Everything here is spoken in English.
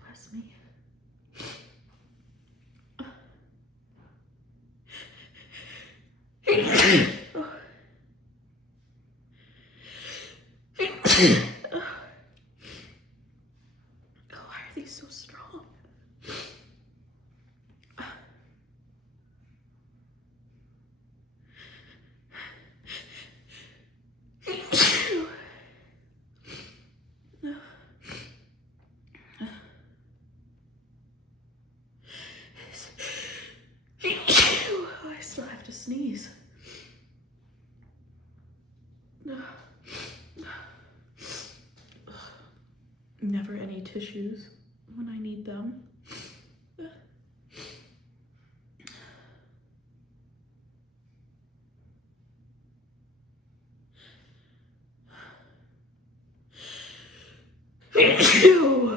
Bless me. Why are these so strong? I still have to sneeze. Never any tissues when I need them. Ew.